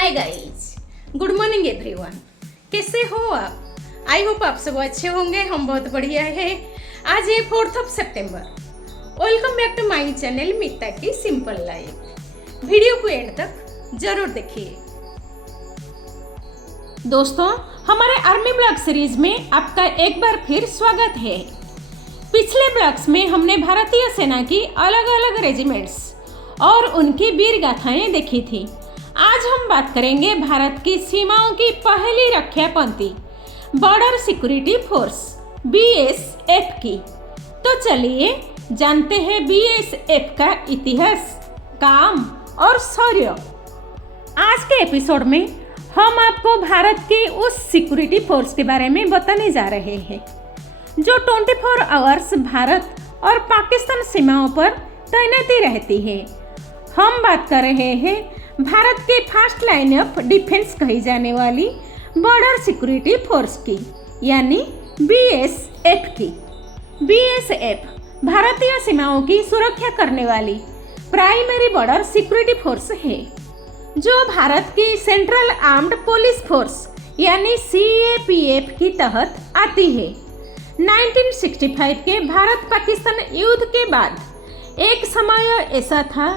Hi guys, good morning everyone. कैसे हो आप? आई होप आप सब अच्छे होंगे। हम बहुत बढ़िया है। आज है 4 सितंबर। Welcome back to my channel Meeta की सिंपल लाइफ। वीडियो को एंड तक जरूर देखिए। दोस्तों, हमारे आर्मी ब्लॉग सीरीज में आपका एक बार फिर स्वागत है। पिछले ब्लॉग्स में हमने भारतीय सेना की अलग अलग रेजिमेंट्स और उनकी वीर गाथाएं देखी थी। आज हम बात करेंगे भारत की सीमाओं की पहली रक्षा पंक्ति बॉर्डर सिक्योरिटी फोर्स BSF की। तो चलिए जानते हैं BSF का इतिहास, काम और शौर्य। आज के एपिसोड में हम आपको भारत की उस सिक्योरिटी फोर्स के बारे में बताने जा रहे हैं जो 24 आवर्स भारत और पाकिस्तान सीमाओं पर तैनाती रहती है। हम बात कर रहे हैं भारत के फर्स्ट लाइन ऑफ डिफेंस कही जाने वाली बॉर्डर सिक्योरिटी फोर्स की, यानी BSF की। BSF भारतीय सीमाओं की सुरक्षा करने वाली प्राइमरी बॉर्डर सिक्योरिटी फोर्स है जो भारत की सेंट्रल आर्म्ड पुलिस फोर्स यानी CAPF की तहत आती है। 1965 के भारत पाकिस्तान युद्ध के बाद एक समय ऐसा था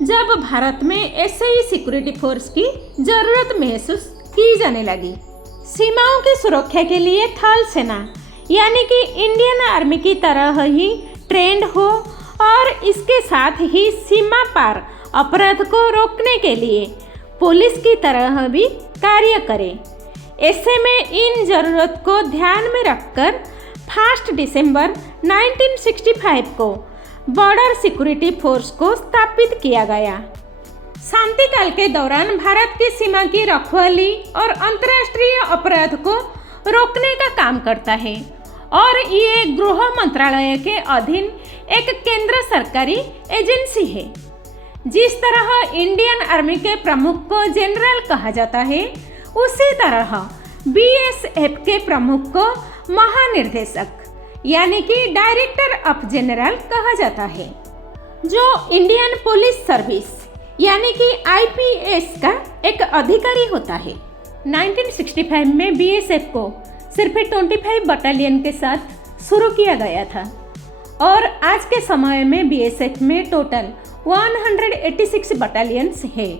जब भारत में ऐसे ही सिक्योरिटी फोर्स की जरूरत महसूस की जाने लगी। सीमाओं की सुरक्षा के लिए थल सेना यानी कि इंडियन आर्मी की तरह ही ट्रेंड हो और इसके साथ ही सीमा पार अपराध को रोकने के लिए पुलिस की तरह भी कार्य करे। ऐसे में इन जरूरत को ध्यान में रखकर 1 दिसंबर 1965 को बॉर्डर सिक्योरिटी फोर्स को स्थापित किया गया। शांति काल के दौरान भारत की सीमा की रखवाली और अंतर्राष्ट्रीय अपराध को रोकने का काम करता है और ये गृह मंत्रालय के अधीन एक केंद्र सरकारी एजेंसी है। जिस तरह इंडियन आर्मी के प्रमुख को जनरल कहा जाता है, उसी तरह BSF के प्रमुख को महानिर्देशक यानी कि डायरेक्टर ऑफ जनरल कहा जाता है, जो इंडियन पुलिस सर्विस यानी कि IPS का एक अधिकारी होता है। 1965 में BSF को सिर्फ 25 बटालियन के साथ शुरू किया गया था और आज के समय में BSF में टोटल 186 बटालियंस है,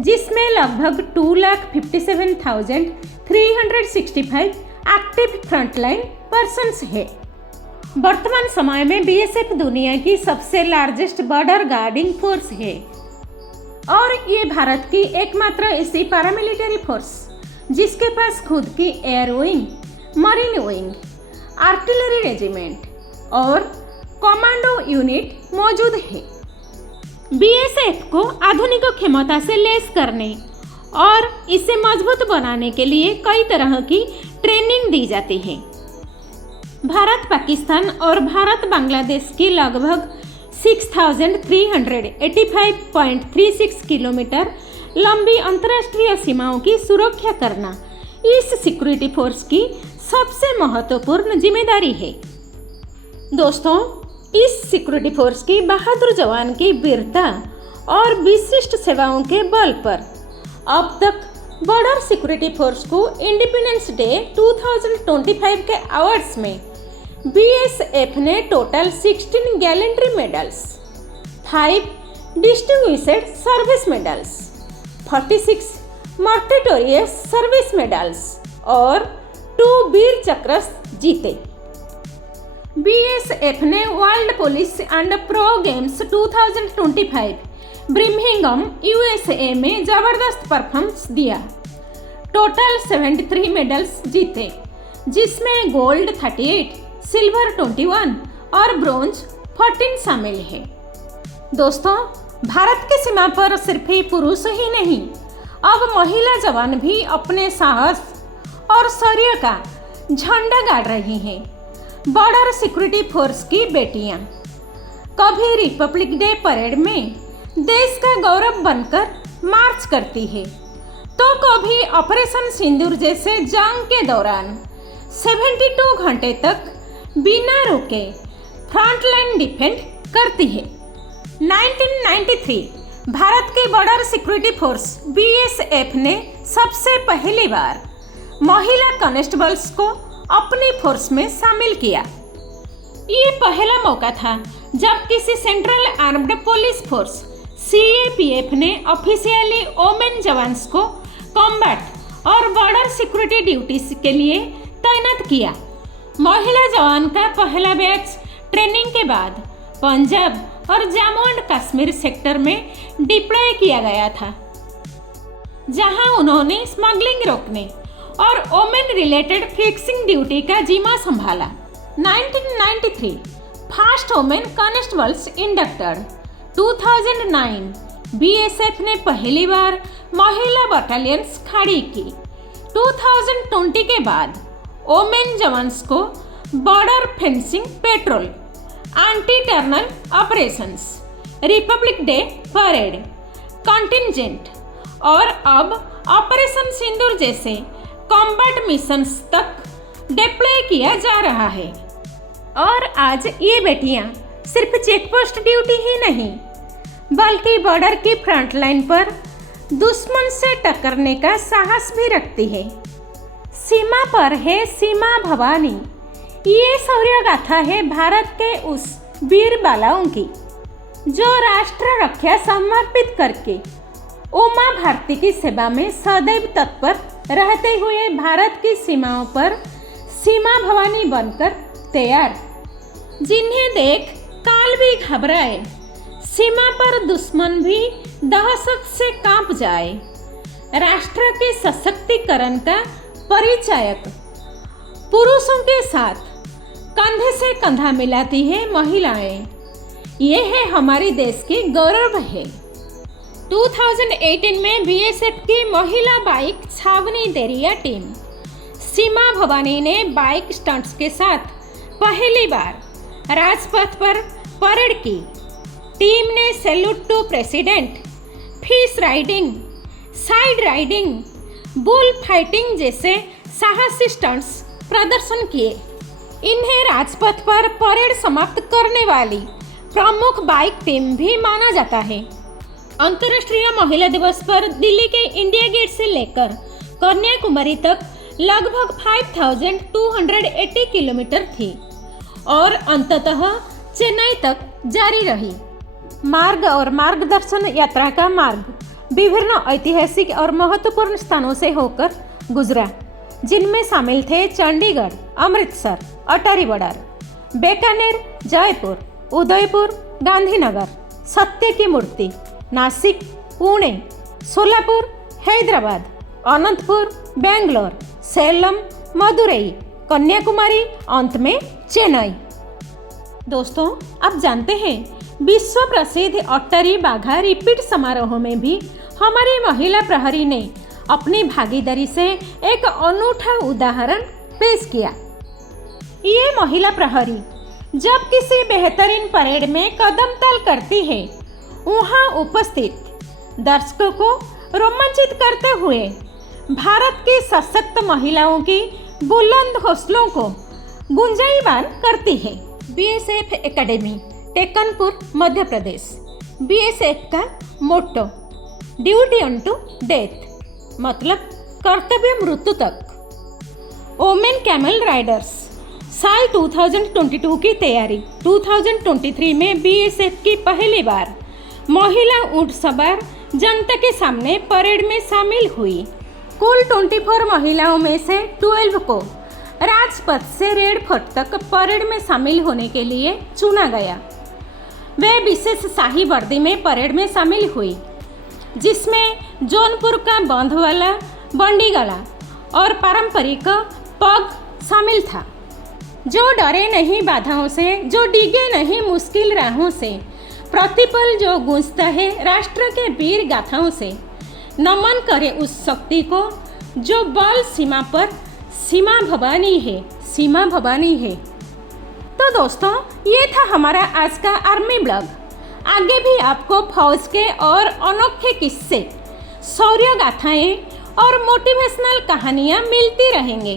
जिसमें लगभग 2,57,365 एक्टिव फ्रंटलाइन पर्सन्स है। वर्तमान समय में BSF दुनिया की सबसे लार्जेस्ट बॉर्डर गार्डिंग फोर्स है और ये भारत की एकमात्र ऐसी पैरामिलिट्री फोर्स जिसके पास खुद की air wing, marine wing, artillery regiment और कमांडो यूनिट मौजूद है। BSF को आधुनिक क्षमता से लैस करने और इसे मजबूत बनाने के लिए कई तरह की ट्रेनिंग दी जाती है। भारत पाकिस्तान और भारत बांग्लादेश की लगभग 6,385.36 किलोमीटर लंबी अंतर्राष्ट्रीय सीमाओं की सुरक्षा करना इस सिक्योरिटी फोर्स की सबसे महत्वपूर्ण जिम्मेदारी है। दोस्तों, इस सिक्योरिटी फोर्स की बहादुर जवान की वीरता और विशिष्ट सेवाओं के बल पर अब तक बॉर्डर सिक्योरिटी फोर्स को इंडिपेंडेंस डे 2025 के अवार्ड्स में BSF ने total 16 gallantry medals, 5 distinguished service medals, 46 meritorious service medals और 2 वीर चक्र जीते। BSF ने world police and pro games 2025 Birmingham USA में जबरदस्त परफॉर्मेंस दिया। टोटल 73 मेडल्स जीते, जिसमें गोल्ड 38, सिल्वर 21 और ब्रोंज 14 शामिल है। दोस्तों, भारत की सीमा पर सिर्फ ही पुरुष ही नहीं, अब महिला जवान भी अपने साहस और शौर्य का झंडा गाड़ रही हैं। बॉर्डर सिक्योरिटी फोर्स की बेटियां कभी रिपब्लिक डे परेड में देश का गौरव बनकर मार्च करती है, तो कभी ऑपरेशन सिंदूर जैसे जंग के दौरान 72 घंटे तक बिना रुके फ्रंटलाइन डिफेंड करती है। 1993 भारत की बॉर्डर सिक्योरिटी फोर्स बीएसएफ ने सबसे पहली बार महिला कांस्टेबल्स को अपनी फोर्स में शामिल किया। ये पहला मौका था जब किसी central armed police force CAPF ने ऑफिशियली वोमेन जवान्स को कॉम्बैट और बॉर्डर सिक्योरिटी ड्यूटीज के लिए तैनात किया। महिला जवान का पहला बैच ट्रेनिंग के बाद पंजाब और जम्मू एंड कश्मीर सेक्टर में डिप्लॉय किया गया था, जहां उन्होंने स्मगलिंग रोकने और वोमेन रिलेटेड फिक्सिंग ड्यूटी का जिम्मा संभाला। 1993 first women constables inducted. 2009 BSF ने पहली बार महिला बटालियंस खड़ी की। 2020 के बाद वोमेन जवान्स को border fencing patrol, anti tunnel operations, republic day parade, contingent और अब ऑपरेशन सिंदूर जैसे कॉम्बैट मिशंस तक डिप्लॉय किया जा रहा है। और आज ये बेटियां सिर्फ चेकपोस्ट ड्यूटी ही नहीं, बल्कि बॉर्डर की फ्रंट लाइन पर दुश्मन से टकरने का साहस भी रखती है। सीमा पर है सीमा भवानी, ये शौर्य गाथा है भारत के उस वीर बालाओं की जो राष्ट्र रक्षा समर्पित करके उमा भारती की सेवा में सदैव तत्पर रहते हुए भारत की सीमाओं पर सीमा भवानी बनकर तैयार, जिन्हें देख काल भी घबराए, सीमा पर दुश्मन भी दहशत से कांप जाए। राष्ट्र के सशक्तिकरण का परिचायक पुरुषों के साथ कंधे से कंधा मिलाती है महिलाएं। ये है हमारे देश की गौरव है। 2018 में बीएसएफ की महिला बाइक छावनी देरिया टीम सीमा भवानी ने बाइक स्टंट्स के साथ पहली बार राजपथ पर परेड की। टीम ने salute to president, fish riding, side riding, bull fighting जैसे साहसी स्टंट्स प्रदर्शन किए। इन्हें राजपथ पर परेड समाप्त करने वाली प्रमुख बाइक टीम भी माना जाता है। अंतर्राष्ट्रीय महिला दिवस पर दिल्ली के इंडिया गेट से लेकर कन्याकुमारी तक लगभग 5280 किलोमीटर थी और अंततः चेन्नई तक जारी रही। मार्ग और मार्गदर्शन यात्रा का मार्ग विभिन्न ऐतिहासिक और महत्वपूर्ण स्थानों से होकर गुजरा, जिनमें शामिल थे चंडीगढ़, अमृतसर, अटारी बॉर्डर, बीकानेर, जयपुर, उदयपुर, गांधीनगर, सत्य की मूर्ति, नासिक, पुणे, सोलापुर, हैदराबाद, अनंतपुर, बेंगलोर, सेलम, मदुरई, कन्याकुमारी, अंत में चेन्नई। दोस्तों, आप जानते हैं विश्व प्रसिद्ध अट्टरी बाघा रिपीट समारोह में भी हमारी महिला प्रहरी ने अपनी भागीदारी से एक अनूठा उदाहरण पेश किया। ये महिला प्रहरी जब किसी बेहतरीन परेड में कदम ताल करती है, वहाँ उपस्थित दर्शकों को रोमांचित करते हुए भारत की सशक्त महिलाओं की बुलंद हौसलों को गुंजायमान करती है। BSF academy, Tekanpur, Madhya Pradesh. BSF का मोटो ड्यूटी अनटू डेथ, मतलब कर्तव्य मृत्यु तक। वोमेन कैमल राइडर्स, साल 2022 की तैयारी। 2023 में बीएसएफ की पहली बार महिला ऊंट सवार जनता के सामने परेड में शामिल हुई। कुल 24 महिलाओं में से 12 को राजपथ से रेड फोर्ट तक परेड में शामिल होने के लिए चुना गया। वे विशेष शाही वर्दी में परेड में शामिल हुई, जिसमें जौनपुर का बंधवाला बंडी गला और पारंपरिक पग शामिल था। जो डरे नहीं बाधाओं से, जो डिगे नहीं मुश्किल राहों से, प्रतिपल जो गूंजता है राष्ट्र के वीर गाथाओं से, नमन करे उस शक्ति को जो बल सीमा पर सीमा भवानी है, सीमा भवानी है। तो दोस्तों, ये था हमारा आज का आर्मी ब्लॉग। आगे भी आपको फौज के और अनोखे किस्से, शौर्य गाथाएं और मोटिवेशनल कहानियां मिलती रहेंगे,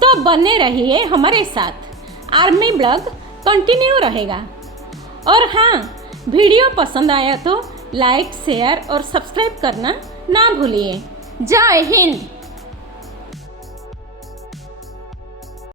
तो बने रहिए हमारे साथ। आर्मी ब्लॉग कंटिन्यू रहेगा। और हाँ, वीडियो पसंद आया तो लाइक, शेयर और सब्सक्राइब करना ना भूलिए। जय हिंद।